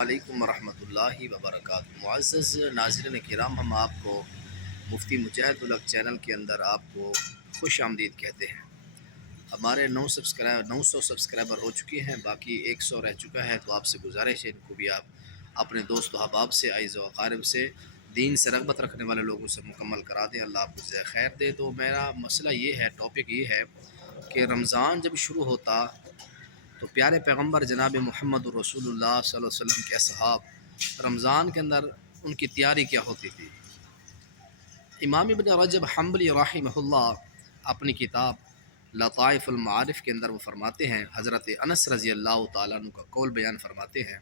علیکم ورحمۃ اللہ وبرکاتہ۔ معزز ناظرین کرام، ہم آپ کو مفتی مجاہد الحق چینل کے اندر آپ کو خوش آمدید کہتے ہیں۔ ہمارے 900 سبسکرائبر ہو چکے ہیں، باقی 100 رہ چکا ہے، تو آپ سے گزارش ہے ان کو بھی آپ اپنے دوست و احباب سے، عزیز و اقارب سے، دین سے رغبت رکھنے والے لوگوں سے مکمل کرا دیں۔ اللہ آپ کو جزائے خیر دے۔ تو میرا مسئلہ یہ ہے، ٹاپک یہ ہے کہ رمضان جب شروع ہوتا تو پیارے پیغمبر جناب محمد رسول اللہ صلی اللہ علیہ وسلم کے اصحاب رمضان کے اندر ان کی تیاری کیا ہوتی تھی۔ امام ابن رجب حنبلی رحمہ اللہ اپنی کتاب لطائف المعارف کے اندر وہ فرماتے ہیں، حضرت انس رضی اللہ تعالیٰ عنہ کا قول بیان فرماتے ہیں،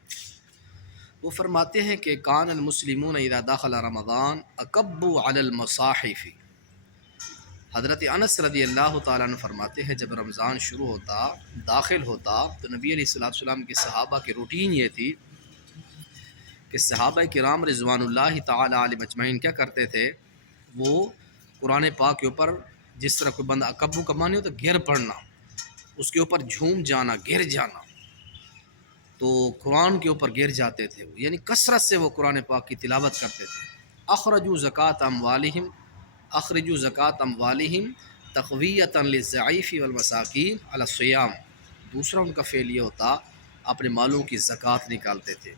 وہ فرماتے ہیں کہ کان المسلمون اذا دخل رمضان اکبوا علی المصاحف۔ حضرت انس رضی اللہ تعالیٰ عنہ فرماتے ہیں جب رمضان شروع ہوتا، داخل ہوتا، تو نبی علیہ السلام کے صحابہ کی روٹین یہ تھی کہ صحابہ کرام رضوان اللہ تعالیٰ علیہ مجمعین کیا کرتے تھے، وہ قرآن پاک کے اوپر جس طرح کوئی بندہ اکبو کا معنی ہو تو گر پڑنا، اس کے اوپر جھوم جانا، گر جانا، تو قرآن کے اوپر گر جاتے تھے، یعنی کثرت سے وہ قرآن پاک کی تلاوت کرتے تھے۔ اخرجوا زکاۃ اموالہم، اخرجوا زکاۃ اموالہم تقویۃ للضعیف والمساکین علی الصیام۔ دوسرا ان کا فعل یہ ہوتا، اپنے مالوں کی زکوٰۃ نکالتے تھے،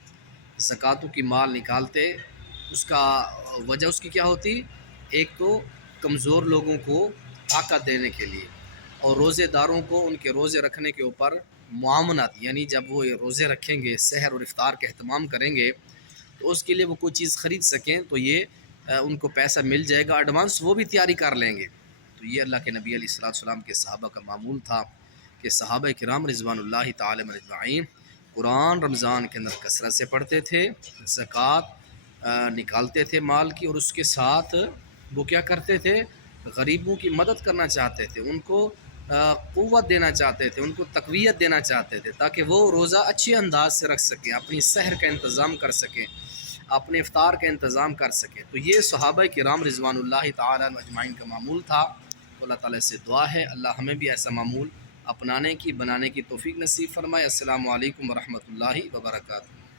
زکاتوں کی مال نکالتے، اس کا وجہ اس کی کیا ہوتی، ایک تو کمزور لوگوں کو طاقت دینے کے لیے، اور روزے داروں کو ان کے روزے رکھنے کے اوپر معاونت، یعنی جب وہ روزے رکھیں گے، سحر اور افطار کا اہتمام کریں گے، تو اس کے لیے وہ کوئی چیز خرید سکیں تو یہ ان کو پیسہ مل جائے گا، ایڈوانس وہ بھی تیاری کر لیں گے۔ تو یہ اللہ کے نبی علیہ السلام کے صحابہ کا معمول تھا کہ صحابہ کرام رضوان اللہ تعالی اجمعین قرآن رمضان کے اندر کثرت سے پڑھتے تھے، زکوٰۃ نکالتے تھے مال کی، اور اس کے ساتھ وہ کیا کرتے تھے، غریبوں کی مدد کرنا چاہتے تھے، ان کو قوت دینا چاہتے تھے، ان کو تقویت دینا چاہتے تھے، تاکہ وہ روزہ اچھے انداز سے رکھ سکیں، اپنی سحر کا انتظام کر سکیں، اپنے افطار کا انتظام کر سکیں۔ تو یہ صحابہ کرام رضوان اللہ تعالیٰ اجمعین کا معمول تھا۔ تو اللہ تعالیٰ سے دعا ہے اللہ ہمیں بھی ایسا معمول اپنانے کی، بنانے کی توفیق نصیب فرمائے۔ السلام علیکم ورحمۃ اللہ وبرکاتہ۔